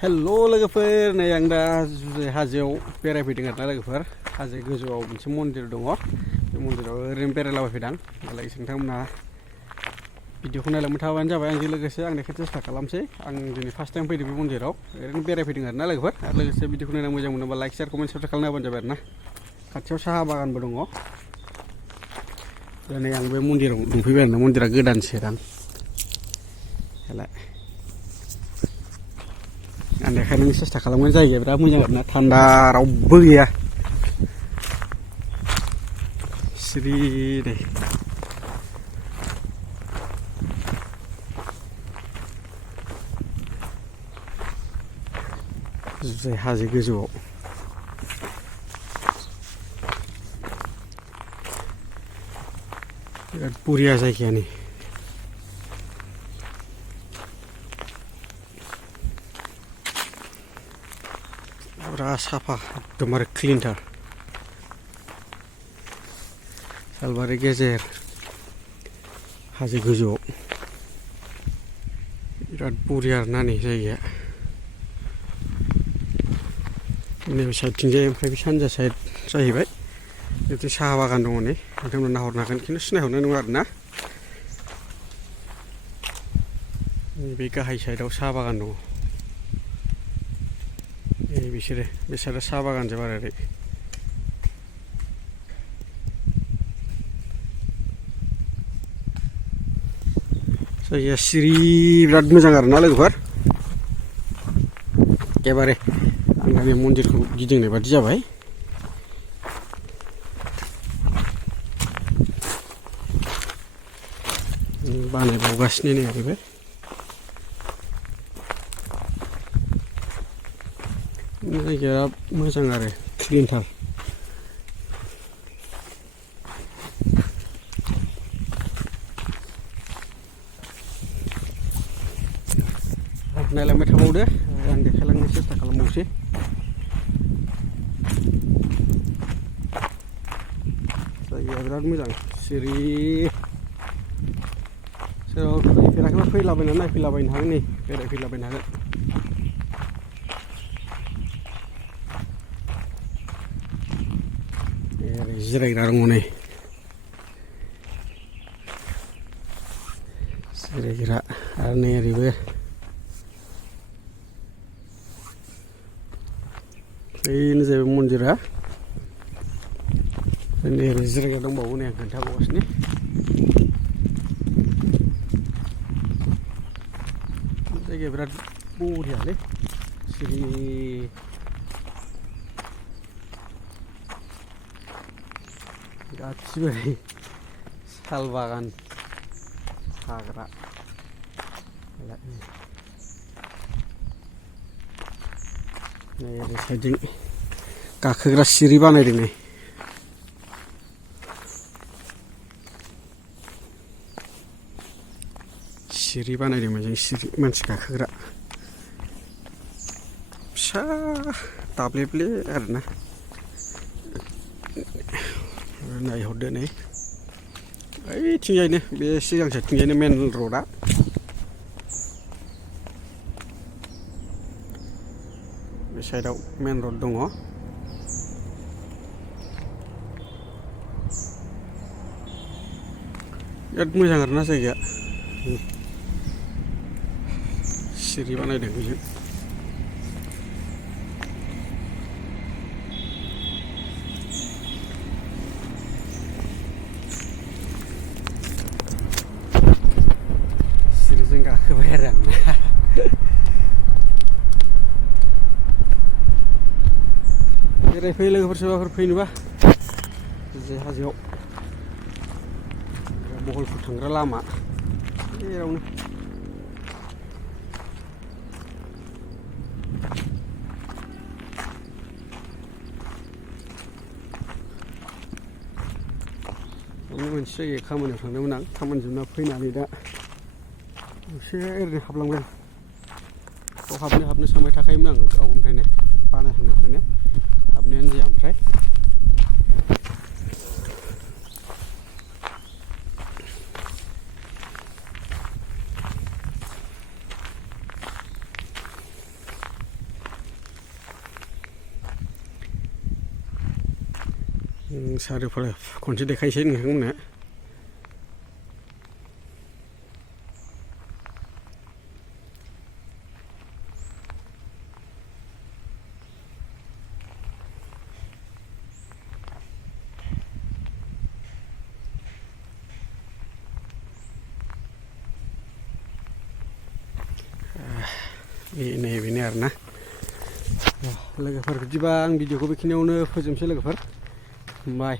Hello लोगोफोर नै आं दा हाजोआव बेरायफैदों आरोना लोगोफोर हाजो गोजौआव मोनसे मन्दिर दङ बे मन्दिराव ओरैनो बेरायलाबायफैदों लोगोसे नोंथांमोना भिडिअखौ नायलांबाय थाबानो जाबाय आंजों लोगोसे आं देखायनो सेस्था खालामसै आं दिनै फार्स्ट टाइम फैदों बे मन्दिराव ओरैनो बेरायफैदों आरोना लोगोफोर आरो लोगोसे भिडिअखौ नायना मोजां मोनोबा लाइक शेयार कमेन्ट साबस्क्राइब खालामना होबानो जाबाय आरोना खाथियाव साहा बागानबो दङ दा नै आं बे मन्दिराव दंफैबाय आरोना मन्दिरा गोदानसो दां आं देखायनायनि सेस्था खालामनाय जायगाया बिराद मोजां आरोना थान्दा रावबो गैया सिरि दे जुजाय हाजो गोजौआव बिराद बरिया जायगायानो बिराद साफा एकदमबारे क्लिनथार सालबारि गेजेर हाजो गोजौआव बिराद बरिया आरोना नै जायगाया नैबे साइडथिंजाय ओमफ्राय बे सानजा साइड जाहैबाय बिथिं साहा बागान दङ नै नोंथांमोना नाहरनो हागोन खिन्थु सिनायहरनाय नङा आरोना बे गाहाय साइडआव साहा बागान दङ बिसोरो बे साइडआव साहा बागान जोब आरो ओरै जायगाया सिरि बिराद मोजां आरोना लोगोफोर एखेबारे आंना बे मन्दिरखौ गिदिंनाय बादि जाबाय बानायबावगासिनो नै आरो बे जायगाया मोजां आरो क्लिनथार नायलांबाय थाबावदो आं देखायलांनो सेस्था खालामबावसै जायगाया बिराद मोजां सिरि सोरबा फैफेराखैबा फैलाबायनानै नायफैलाबायनो हागोन नै बेरायफैलाबायनो हागोन ओरै जिरायग्रा दङ नै जिरायग्रा आरो नै ओरैबो बेनो जाहैबाय मन्दिरा नै ओरै जिरायग्रा दंबावो नै आं खोन्थाबावगासिनो जायगाया बिराद बरियालै सिरि गासिबो ओरै साल बागान हाग्रा नै ओरै साइडजों गाखोग्रा सिरि बानायदों नै सिरि बानायदों मोजां सिरि मानसि गाखोग्रा फिसा दाब्लेब्ले आरोना नायहरदो नै ओइथिंजायनो बे सिगां साइडथिंजायनो मेन रडआ बे साइडआव मेन रड दङ बिराद मोजां आरोना जायगाया सिरि बानायदों बेजों सिरिजों गाखोबाय आरो आं बेरायफै लोगोफोर सोरबाफोर फैनोबा जे हाजोआव बहलफोर थांग्रा लामा जेरावनो मोनसे जायगायाव खामानियाव थांदोंमोन आं खामानि जोबना फैनानै दा एसे ओरैनो हाबलांबाय बाव हाबनो सानबाय थाखायोमोन आं गावनिफ्रायनो बानायहांनायनिफ्रायनो हाबनायानो जाया ओमफ्राय सारिफोर खनसे देखायसै नोंथांमोननो। बेनो आरोना लोगोफोर बिदिबा आं भिडिअखौ बेखिनियावनो फोजोबनोसै लोगोफोर बाय।